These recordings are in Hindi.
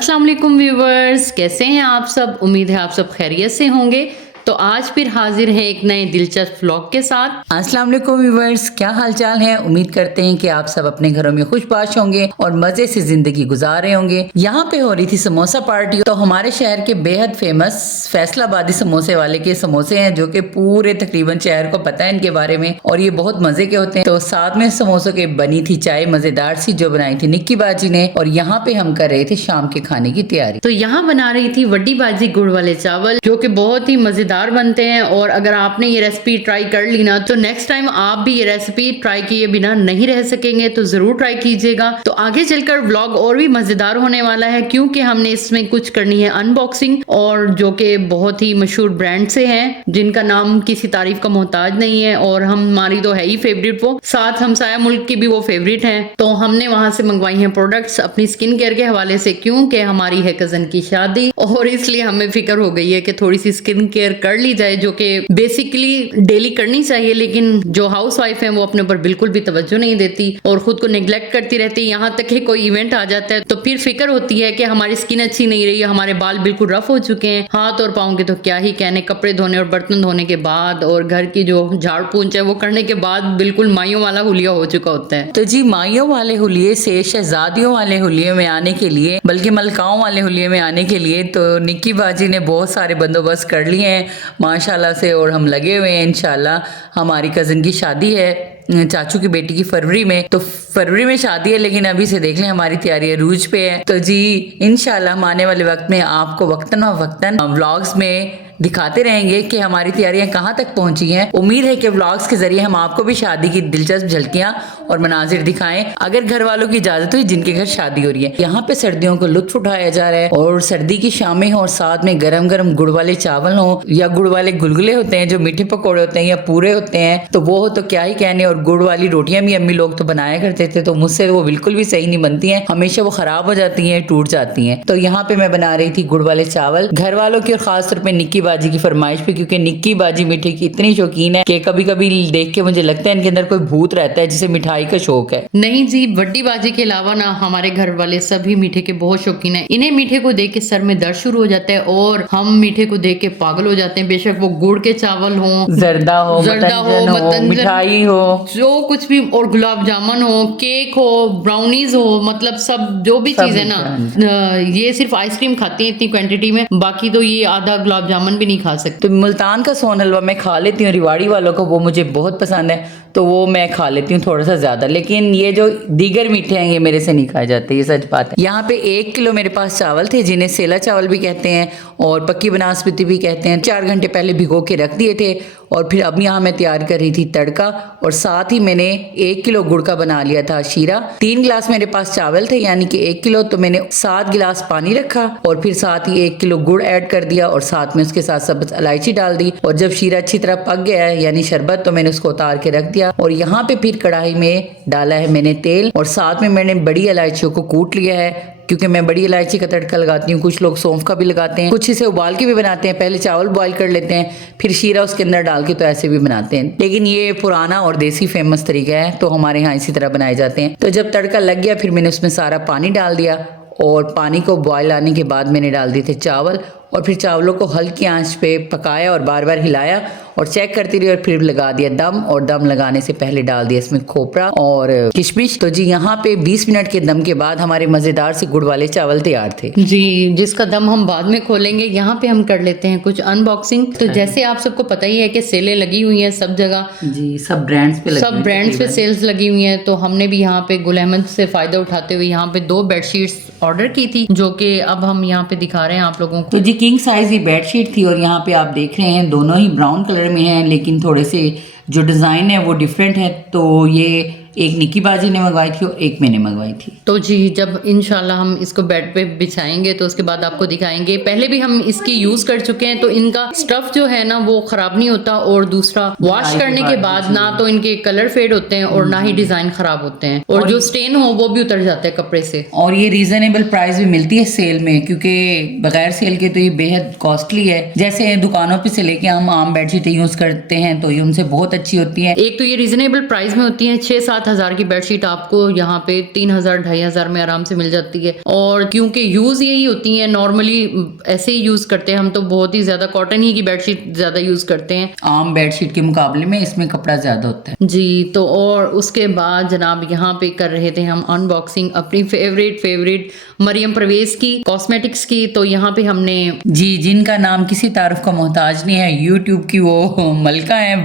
अस्सलाम वालेकुम व्यूवर्स, कैसे हैं आप सब। उम्मीद है आप सब खैरियत से होंगे। तो आज फिर हाजिर हैं एक नए दिलचस्प व्लॉग के साथ। अस्सलाम वालेकुम व्यूअर्स, क्या हाल चाल है। उम्मीद करते हैं कि आप सब अपने घरों में खुशबाश होंगे और मजे से जिंदगी गुजार रहे होंगे। यहाँ पे हो रही थी समोसा पार्टी। तो हमारे शहर के बेहद फेमस फैसलाबादी समोसे वाले के समोसे हैं, जो कि पूरे तकरीबन शहर को पता है इनके बारे में, और ये बहुत मजे के होते हैं। तो साथ में समोसों के बनी थी चाय मजेदार सी, जो बनाई थी निक्की बाजी ने। और यहाँ पे हम कर रहे थे शाम के खाने की तैयारी। तो यहाँ बना रही थी वड्डी बाजी गुड़ वाले चावल, जो कि बहुत ही मजेदार बनते हैं। और अगर आपने ये रेसिपी ट्राई कर ली ना, तो नेक्स्ट टाइम आप भी ये रेसिपी ट्राई किए बिना नहीं रह सकेंगे। तो जरूर ट्राई कीजिएगा। तो आगे चलकर व्लॉग और भी मजेदार होने वाला है, क्योंकि हमने इसमें कुछ करनी है अनबॉक्सिंग, और जो कि बहुत ही मशहूर ब्रांड से हैं, जिनका नाम किसी तारीफ का मोहताज नहीं है। और हमारी तो है ही फेवरेट, वो साथ हमसाया मुल्क की भी वो फेवरेट हैं। तो हमने वहां से मंगवाई हैं प्रोडक्ट्स अपनी स्किन केयर के हवाले से, क्योंकि हमारी है कजन की शादी, और इसलिए हमें फिक्र हो गई है कि थोड़ी सी स्किन केयर कर ली जाए, जो कि बेसिकली डेली करनी चाहिए। लेकिन जो हाउस वाइफ है वो अपने ऊपर बिल्कुल भी तवज्जो नहीं देती और खुद को नेग्लेक्ट करती रहती है। यहाँ तक कि कोई इवेंट आ जाता है तो फिर फिक्र होती है कि हमारी स्किन अच्छी नहीं रही है, हमारे बाल बिल्कुल रफ हो चुके हैं, हाथ और पाँव के तो क्या ही कहने। कपड़े धोने और बर्तन धोने के बाद और घर की जो झाड़ पूंछ है वो करने के बाद बिल्कुल माइयों वाला हुलिया हो चुका होता है। तो जी, माइयों वाले हुलिये से शहजादियों वाले हुलिये में आने के लिए, बल्कि मलकाओं वाले हुलिये में आने के लिए, तो निक्की बाजी ने बहुत सारे बंदोबस्त कर लिए हैं माशाल्लाह से, और हम लगे हुए हैं इंशाल्लाह। हमारी कज़न की शादी है, चाचू की बेटी की फरवरी में। तो फरवरी में शादी है, लेकिन अभी से देख लें हमारी तैयारी अरूज पे है। तो जी इंशाल्लाह हम आने वाले वक्त में आपको वक्तन व्लॉग्स में दिखाते रहेंगे कि हमारी तैयारियां कहाँ तक पहुंची हैं। उम्मीद है कि व्लॉग्स के जरिए हम आपको भी शादी की दिलचस्प झलकियां और मनाजिर दिखाएं, अगर घर वालों की इजाजत हुई जिनके घर शादी हो रही है। यहाँ पे सर्दियों को लुत्फ उठाया जा रहा है, और सर्दी की शामें हो और साथ में गरम गरम गुड़ वाले चावल हो, या गुड़ वाले गुलगुले होते हैं जो मीठे पकौड़े होते हैं या पूरे होते हैं, तो वो हो तो क्या ही कहने। और गुड़ वाली रोटियां भी अम्मी लोग तो बनाया करते थे, तो मुझसे वो बिल्कुल भी सही नहीं बनती हैं, हमेशा वो खराब हो जाती हैं, टूट जाती हैं। तो यहाँ पे मैं बना रही थी गुड़ वाले चावल घर वालों की, और खासतौर पे निक्की बाजी की फरमाइश पे, क्योंकि निक्की बाजी मीठे की इतनी शौकीन है कि कभी कभी देख के मुझे लगता है इनके अंदर कोई भूत रहता है जिसे मिठाई का शौक है। नहीं जी, वड्डी बाजी के अलावा ना हमारे घर वाले सभी मीठे के बहुत शौकीन है। इन्हें मीठे को देख के सर में दर्द शुरू हो जाता है, और हम मीठे को देख के पागल हो जाते हैं। बेशक वो गुड़ के चावल हो, जर्दा हो, मतंजन हो, मिठाई हो, जो कुछ भी, और गुलाब जामुन हो, केक हो, ब्राउनीज हो, मतलब सब जो भी चीज है ना। ये सिर्फ आइसक्रीम खाती है इतनी क्वांटिटी में, बाकी तो ये आधा गुलाब जामुन भी नहीं खा सकते। तो मुल्तान का सोन हलवा मैं खा लेती हूँ, रिवाड़ी वालों को वो मुझे बहुत पसंद है, तो वो मैं खा लेती हूँ थोड़ा सा ज्यादा। लेकिन ये जो दीगर मीठे हैं ये मेरे से नहीं खाए जाते, ये सच बात है। यहाँ पे 1 किलो मेरे पास चावल थे, जिन्हें सेला चावल भी कहते हैं और पक्की बनास्पति भी कहते हैं। 4 घंटे पहले भिगो के रख दिए थे, और फिर अब यहाँ मैं तैयार कर रही थी तड़का, और साथ ही मैंने 1 किलो गुड़ का बना लिया था शीरा। 3 गिलास मेरे पास चावल थे, यानी कि 1 किलो, तो मैंने 7 गिलास पानी रखा, और फिर साथ ही 1 किलो गुड़ ऐड कर दिया, और साथ में उसके साथ सब्ज इलायची डाल दी। और जब शीरा अच्छी तरह पक गया है, यानी शरबत, तो मैंने उसको उतार के रख दिया। और यहाँ पे फिर कढ़ाई में डाला है मैंने तेल, और साथ में मैंने बड़ी इलायचियों को कूट लिया है, क्योंकि मैं बड़ी इलायची का तड़का लगाती हूँ। कुछ लोग सौंफ का भी लगाते हैं, कुछ इसे उबाल के भी बनाते हैं। पहले चावल बॉईल कर लेते हैं, फिर शीरा उसके अंदर डाल के, तो ऐसे भी बनाते हैं। लेकिन ये पुराना और देसी फेमस तरीका है, तो हमारे यहाँ इसी तरह बनाए जाते हैं। तो जब तड़का लग गया, फिर मैंने उसमें सारा पानी डाल दिया, और पानी को बॉयल आने के बाद मैंने डाल दिए थे चावल, और फिर चावलों को हल्की आंच पे पकाया और बार बार हिलाया और चेक करती रही, और फिर लगा दिया दम। और दम लगाने से पहले डाल दिया इसमें खोपरा और किशमिश। तो जी यहाँ पे 20 मिनट के दम के बाद हमारे मजेदार से गुड़ वाले चावल तैयार थे जी, जिसका दम हम बाद में खोलेंगे। यहाँ पे हम कर लेते हैं कुछ अनबॉक्सिंग। तो जैसे आप सबको पता ही है कि सेलें लगी हुई हैं सब जगह जी, सब ब्रांड्स पे सेल्स लगी हुई हैं। तो हमने भी यहाँ पे गुल अहमद से फायदा उठाते हुए यहाँ पे 2 बेडशीट्स ऑर्डर की थी, जो कि अब हम यहाँ पे दिखा रहे हैं आप लोगों को। तो जी किंग साइज ही बेडशीट थी, और यहाँ पे आप देख रहे हैं दोनों ही ब्राउन कलर में हैं, लेकिन थोड़े से जो डिज़ाइन है वो डिफरेंट है। तो ये एक निक्की बाजी ने मंगवाई थी और एक मैंने मंगवाई थी। तो जी जब इंशाल्लाह हम इसको बेड पे बिछाएंगे तो उसके बाद आपको दिखाएंगे। पहले भी हम इसकी यूज कर चुके हैं, तो इनका स्टफ जो है ना वो खराब नहीं होता, और दूसरा वॉश करने के बाद ना तो इनके कलर फेड होते हैं और ना ही डिजाइन खराब होते हैं, और जो स्टेन हो वो भी उतर जाता है कपड़े से। और ये रीजनेबल प्राइस भी मिलती है सेल में, क्योंकि बगैर सेल के तो ये बेहद कॉस्टली है। जैसे दुकानों पे से लेके हम आम बेडशीट यूज करते हैं तो ये उनसे बहुत अच्छी होती है। एक तो ये रीजनेबल प्राइस में होती है, 6-7 6-7 हज़ार की बेडशीट आपको यहाँ पे 3,000-2,500 में आराम से मिल जाती है। और क्योंकि यूज़ यही होती है, नॉर्मली ऐसे ही यूज़ करते हैं हम, तो बहुत ही ज़्यादा कॉटन ही की बेडशीट ज़्यादा यूज़ करते हैं आम बेडशीट के मुकाबले में इसमें कपड़ा ज़्यादा होता है जी। तो और उसके बाद जनाब यहाँ पे कर रहे थे हम अनबॉक्सिंग अपनी फेवरेट मरियम परवेज की कॉस्मेटिक्स की। तो यहाँ पे हमने जी, जिनका नाम किसी तारुफ का मोहताज नहीं है, यूट्यूब की वो मलका है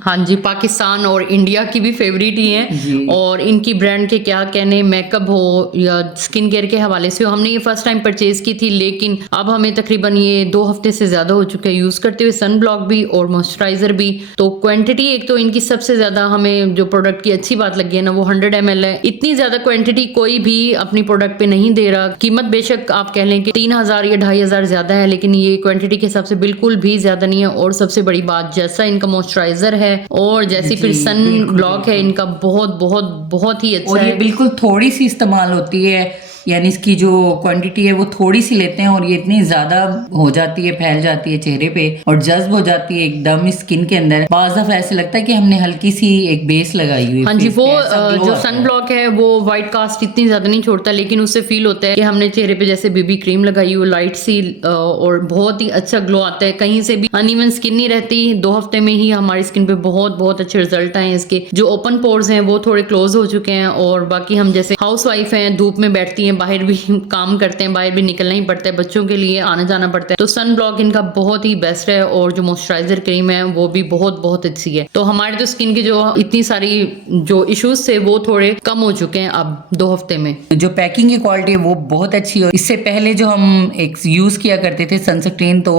हाँ जी, पाकिस्तान और इंडिया की भी फेवरेट ही जी। हैं। और इनकी ब्रांड के क्या कहने, मेकअप हो या स्किन केयर के हवाले से हो, हमने ये फर्स्ट टाइम परचेज की थी, लेकिन अब हमें तकरीबन ये 2 हफ्ते से ज्यादा हो चुके हैं यूज करते हुए, सन ब्लॉक भी और मॉइस्चराइजर भी। तो क्वांटिटी एक तो इनकी सबसे ज्यादा हमें जो प्रोडक्ट की अच्छी बात लगी है ना, वो 100 ml है। इतनी ज्यादा क्वांटिटी कोई भी अपनी प्रोडक्ट पे नहीं दे रहा। कीमत बेशक आप कह लें कि 3,000 या 2,500 ज्यादा है, लेकिन ये क्वांटिटी के हिसाब से बिल्कुल भी ज्यादा नहीं है। और सबसे बड़ी बात, जैसा इनका मॉइस्चराइजर है और जैसी फिर सन ब्लॉक है, इनका बहुत ही अच्छा और ये है। बिल्कुल थोड़ी सी इस्तेमाल होती है, यानी इसकी जो क्वांटिटी है वो थोड़ी सी लेते हैं और ये इतनी ज्यादा हो जाती है, फैल जाती है चेहरे पे और जज्ब हो जाती है एकदम स्किन के अंदर। बाज़ दफा ऐसे लगता है कि हमने हल्की सी एक बेस लगाई हुई है। हाँ जी, face वो पे, ऐसा glow जो आता सन है। ब्लॉक है वो वाइट कास्ट इतनी ज्यादा नहीं छोड़ता, लेकिन उससे फील होता है कि हमने चेहरे पे जैसे बीबी क्रीम लगाई हुई, लाइट सी, और बहुत ही अच्छा ग्लो आता है। कहीं से भी अनइवन स्किन नहीं रहती। 2 हफ्ते में ही हमारी स्किन पे बहुत अच्छे रिजल्ट आए। इसके जो ओपन पोर्स हैं वो थोड़े क्लोज हो चुके हैं। और बाकी हम जैसे हाउस वाइफ हैं, धूप में बैठती हैं, बाहर भी काम करते हैं, बाहर भी निकलना ही पड़ता है, बच्चों के लिए आना जाना पड़ता है, तो सन ब्लॉक इनका बहुत ही बेस्ट है। और जो मॉइस्चराइजर क्रीम है वो भी बहुत अच्छी है। तो हमारे तो स्किन की जो इतनी सारी जो इश्यूज थे वो थोड़े कम हो चुके हैं अब 2 हफ्ते में। जो पैकिंग की क्वालिटी है वो बहुत अच्छी है। इससे पहले जो हम एक यूज किया करते थे सनस्क्रीन, तो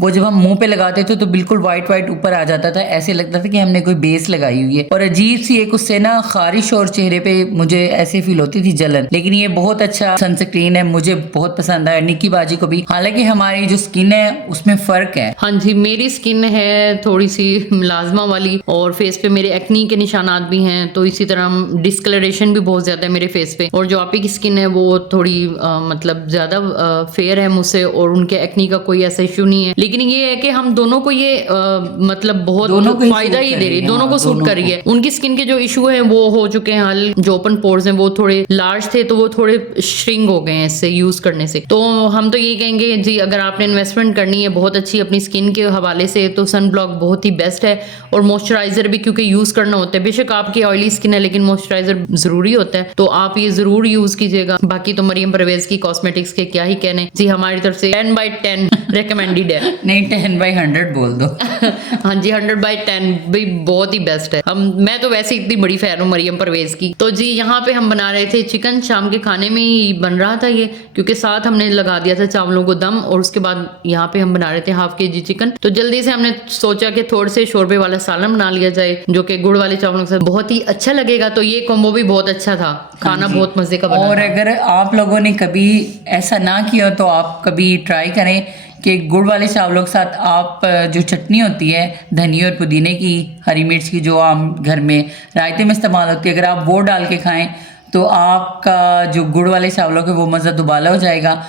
वो जब हम मुंह पे लगाते थे तो बिल्कुल व्हाइट ऊपर आ जाता था, ऐसे लगता था कि हमने कोई बेस लगाई हुई है और अजीब सी एक उससे ना खारिश और चेहरे पे मुझे ऐसे फील होती थी जलन। लेकिन ये बहुत अच्छा सनस्क्रीन है, मुझे बहुत पसंद आया, निक्की बाजी को भी। हालांकि हमारी जो स्किन है उसमें फर्क है। हाँ जी, मेरी स्किन है थोड़ी सी मुलाजमा वाली और फेस पे मेरे एक्नी के निशानात भी हैं, तो इसी तरह डिस्कलरेशन भी बहुत ज्यादा है मेरे फेस पे। और जो आपी की स्किन है वो थोड़ी मतलब ज्यादा फेयर है मुझसे, और उनके एक्नी का कोई ऐसा इशू नहीं है। लेकिन ये है कि हम दोनों को ये मतलब बहुत फायदा ही दे रही है, दोनों को सूट कर रही है। उनकी स्किन के जो इशू है वो हो चुके हैं हल, जो ओपन पोर्स हैं वो थोड़े लार्ज थे तो वो थोड़े श्रिंक हो गए हैं इससे यूज करने से। तो हम तो यही कहेंगे जी, अगर आपने इन्वेस्टमेंट करनी है बहुत अच्छी अपनी स्किन के हवाले से, तो सन ब्लॉक बहुत ही बेस्ट है। और मॉइस्चराइजर भी क्योंकि यूज करना होता है, बेशक आपकी ऑयली स्किन है लेकिन मॉइस्चराइजर जरूरी होता है, तो आप ये जरूर यूज कीजिएगा। बाकी तो मरियम परवेज की कॉस्मेटिक्स के क्या ही कहने जी, हमारी तरफ से 10/10 रिकमेंडेड है। नहीं, 10/100 बोल दो। हाँ जी, 100/10 भी बहुत ही बेस्ट है। मैं तो वैसे इतनी बड़ी फैन हूँ मरियम परवेज की। तो जी यहाँ पे हम बना रहे थे चिकन, शाम के खाने में ही बन रहा था ये, क्योंकि साथ हमने लगा दिया था चावलों को दम, और उसके बाद यहाँ पे हम बना रहे थे 1/2 kg चिकन। तो जल्दी से हमने सोचा कि थोड़े से शोरबे वाला सालन बना लिया जाए, जो कि गुड़ वाले चावलों के साथ बहुत ही अच्छा लगेगा। तो ये कॉम्बो भी बहुत अच्छा था, खाना बहुत मजे का बना और था। अगर आप लोगों ने कभी ऐसा ना किया तो आप कभी ट्राई करें कि गुड़ वाले चावलों के साथ आप जो चटनी होती है धनिया और पुदीने की, हरी मिर्च की, जो आम घर में रायते में इस्तेमाल होती है, अगर आप वो डाल के खाएं तो आपका जो गुड़ वाले चावलों के वो मज़ा दुबाला हो जाएगा।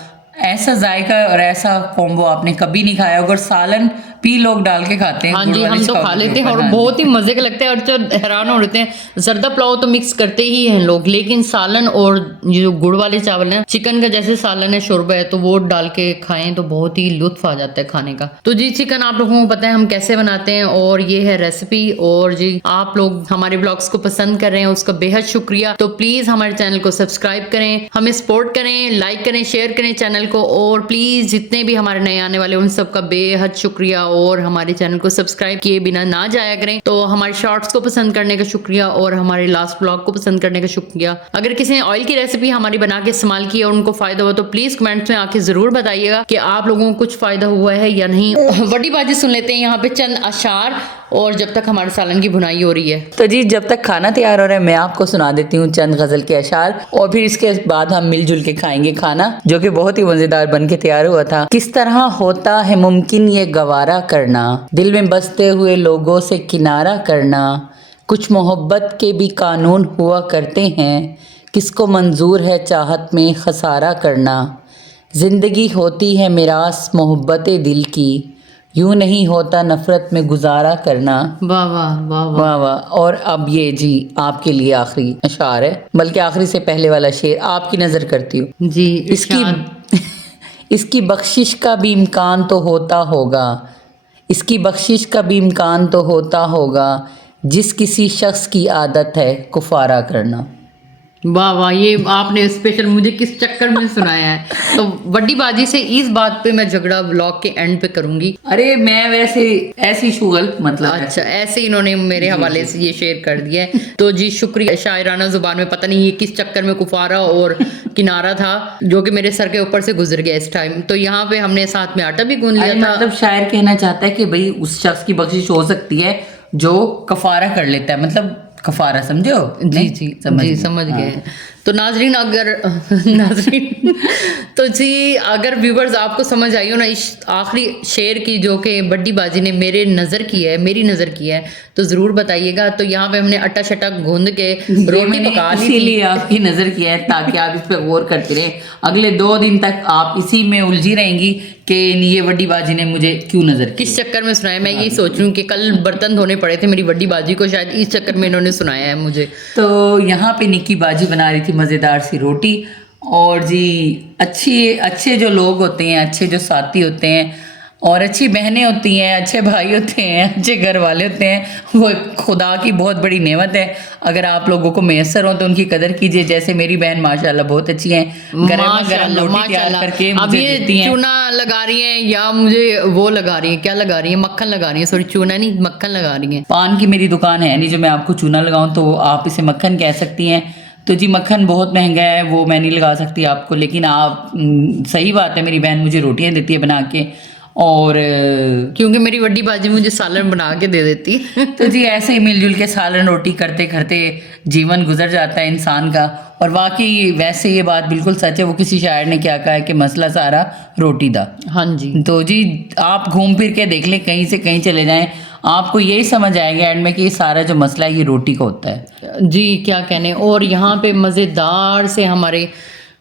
ऐसा जायका और ऐसा कॉम्बो आपने कभी नहीं खाया। अगर सालन भी लोग डाल के खाते हैं, हाँ जी, हम तो खा लेते हैं और बहुत ही मजे के लगते हैं। और जो हैरान हो रहे हैं, जर्दा पुलाव तो मिक्स करते ही हैं लोग, लेकिन सालन और जो गुड़ वाले चावल हैं, चिकन का जैसे सालन है, शोरबा है, तो वो डाल के खाएं तो बहुत ही लुत्फ आ जाता है खाने का। तो जी चिकन आप लोगों को पता है हम कैसे बनाते हैं, और ये है रेसिपी। और जी आप लोग हमारे ब्लॉग्स को पसंद कर रहे हैं, उसका बेहद शुक्रिया। तो प्लीज हमारे चैनल को सब्सक्राइब करें, हमें सपोर्ट करें, लाइक करें, शेयर करें चैनल को। और प्लीज जितने भी हमारे नए आने वाले उन सबका बेहद शुक्रिया, और हमारे चैनल को सब्सक्राइब किए बिना ना जाया करें। तो हमारे शॉर्ट्स को पसंद करने का शुक्रिया, और हमारे लास्ट ब्लॉग को पसंद करने का शुक्रिया। अगर किसी ने ऑयल की रेसिपी हमारी बना के इस्तेमाल की और उनको फायदा हुआ तो प्लीज कमेंट्स में आके जरूर बताइएगा कि आप लोगों को कुछ फायदा हुआ है या नहीं। बड़ी बाजी सुन लेते हैं यहाँ पे चंद अशार, और जब तक हमारे सालन की भुनाई हो रही है। तो जी जब तक खाना तैयार हो रहा है मैं आपको सुना देती हूँ चंद गजल के अशार, और फिर इसके बाद हम मिलजुल के खाएंगे खाना, जो कि बहुत ही मजेदार बन के तैयार हुआ था। किस तरह होता है मुमकिन ये गवारा करना, दिल में बसते हुए लोगों से किनारा करना, कुछ मोहब्बत के भी कानून हुआ करते हैं, किसको मंजूर है चाहत में खसारा करना, जिंदगी होती है मिरास मोहब्बत दिल की, यूं नहीं होता नफरत में गुजारा करना। वाह वाह वाह वाह। वाह वाह। और अब ये जी आपके लिए आखिरी अशार है, बल्कि आखिरी से पहले वाला शेर आपकी नजर करती हूँ। जी इसकी इरशाद। इसकी बख्शिश का भी इम्कान तो होता होगा, इसकी बख्शिश का भी इम्कान तो होता होगा, जिस किसी शख्स की आदत है कुफारा करना। वाह वाह, ये आपने स्पेशल मुझे किस चक्कर में सुनाया है। तो बड्डी बाजी से इस बात पे मैं झगड़ा ब्लॉग के एंड पे करूंगी। अरे मैं वैसे ऐसी शुगल मतलब अच्छा, ऐसे इन्होंने मेरे हवाले से ये शेयर कर दिया है। तो जी शुक्रिया। शायराना जुबान में पता नहीं ये किस चक्कर में कुफारा और किनारा था जो कि मेरे सर के ऊपर से गुजर गया इस टाइम। तो यहाँ पे हमने साथ में आटा भी गूंद लिया था। मतलब शायर कहना चाहता है कि भाई उस शख्स की बख्शिश हो सकती है जो कफारा कर लेता है, मतलब कफारा समझो। जी जी समझ गए। तो नाजरीन अगर नाजरीन तो जी अगर व्यूवर्स आपको समझ आई हो ना इस आखिरी शेर की जो कि बड्डी बाजी ने मेरी नज़र की है तो ज़रूर बताइएगा। तो यहाँ पे हमने अट्टा शट्टा गूंद के रोटी पका ली थी। इसीलिए आपकी नजर किया है ताकि आप इस पे गौर करते रहे। अगले 2 दिन तक आप इसी में उलझी रहेंगी कि ये बड्डी बाजी ने मुझे क्यों नजर की, किस चक्कर में सुनाया। मैं यही सोच रही हूँ कि कल बर्तन धोने पड़े थे मेरी बड्डी बाजी को, शायद इस चक्कर में इन्होंने सुनाया है मुझे। तो यहाँ पे निक्की बाजी बना रही थी मज़ेदार सी रोटी। और जी अच्छे जो लोग होते हैं, अच्छे जो साथी होते हैं और अच्छी बहनें होती हैं, अच्छे भाई होते हैं, अच्छे घर वाले होते हैं, वो खुदा की बहुत बड़ी नेमत है। अगर आप लोगों को मैसर हो तो उनकी कदर कीजिए। जैसे मेरी बहन माशाल्लाह बहुत अच्छी हैं, गरम रोटी तैयार करके अब ये चूना लगा रही हैं या मुझे वो लगा रही हैं, क्या लगा रही हैं, मक्खन लगा रही हैं। सॉरी चूना नहीं, मक्खन लगा रही हैं। पान की मेरी दुकान है नहीं जो मैं आपको चूना लगाऊं, तो आप इसे मक्खन कह सकती हैं। तो जी मक्खन बहुत महंगा है, वो मैं नहीं लगा सकती आपको, लेकिन आप सही बात है, मेरी बहन मुझे रोटियां देती है बना के, और क्योंकि मेरी बड्डी बाजी मुझे सालन बना के दे देती है। तो जी ऐसे ही मिलजुल के सालन रोटी करते करते जीवन गुजर जाता है इंसान का। और वाकई वैसे ये बात बिल्कुल सच है, वो किसी शायर ने क्या कहा है कि मसला सारा रोटी दा। हाँ जी। तो जी आप घूम फिर के देख लें, कहीं से कहीं चले जाएं, आपको यही समझ आएगा एंड में कि ये सारा जो मसला है ये रोटी का होता है। जी क्या कहने। और यहाँ पे मज़ेदार से हमारे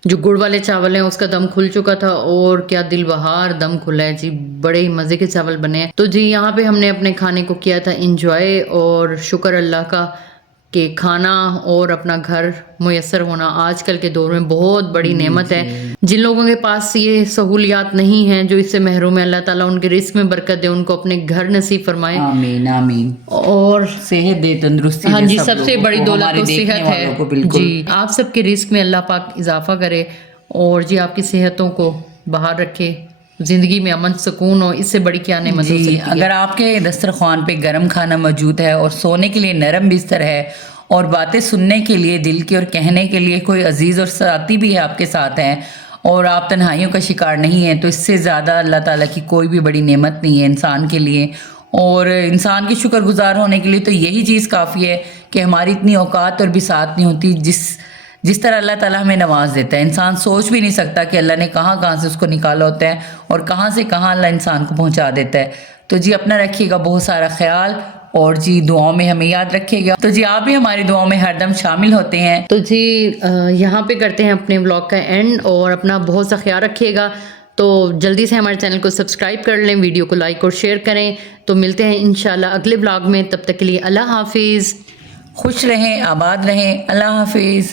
जो गुड़ वाले चावल हैं उसका दम खुल चुका था, और क्या दिल बहार दम खुला है जी, बड़े ही मज़े के चावल बने हैं। तो जी यहाँ पे हमने अपने खाने को किया था इंजॉय, और शुक्र अल्लाह का कि खाना और अपना घर मुयस्सर होना आजकल के दौर में बहुत बड़ी नेमत है। जिन लोगों के पास ये सहूलियात नहीं हैं, जो इससे महरूम है, अल्लाह ताला उनके रिस्क में बरकत दे, उनको अपने घर नसीब फरमाए। आमीन आमीन। और सेहत दे, तंदुरुस्ती हाँ दे जी, सब सबसे लोगों बड़ी को, दौलत हमारे तो देखने सेहत वालों को है बिल्कुल। जी। आप सबके रिस्क में अल्लाह पाक इजाफा करे और जी आपकी सेहतों को बाहर रखे, जिंदगी में अमन सुकून हो, इससे बड़ी क्या नेमत हो सकती है। अगर आपके दस्तरखान पे गरम खाना मौजूद है और सोने के लिए नरम बिस्तर है और बातें सुनने के लिए दिल की और कहने के लिए कोई अजीज और साथी भी है आपके साथ हैं, और आप तन्हाइयों का शिकार नहीं है, तो इससे ज़्यादा अल्लाह ताला की कोई भी बड़ी नेमत नहीं है इंसान के लिए। और इंसान की शुक्रगुजार होने के लिए तो यही चीज़ काफ़ी है कि हमारी इतनी औकात और बिसात नहीं होती जिस तरह अल्लाह ताला हमें नवाज देता है। इंसान सोच भी नहीं सकता कि अल्लाह ने कहाँ से उसको निकाला होता है और कहाँ से कहाँ अल्लाह इंसान को पहुँचा देता है। तो जी अपना रखिएगा बहुत सारा ख्याल, और जी दुआओं में हमें याद रखिएगा। तो जी आप भी हमारी दुआओं में हरदम शामिल होते हैं। तो जी यहाँ पे करते हैं अपने व्लॉग का एंड, और अपना बहुत सा ख्याल रखिएगा। तो जल्दी से हमारे चैनल को सब्सक्राइब कर लें, वीडियो को लाइक और शेयर करें। तो मिलते हैं इंशाल्लाह अगले व्लॉग में, तब तक के लिए अल्लाह हाफिज़। खुश रहें, आबाद रहें, अल्लाह हाफिज़।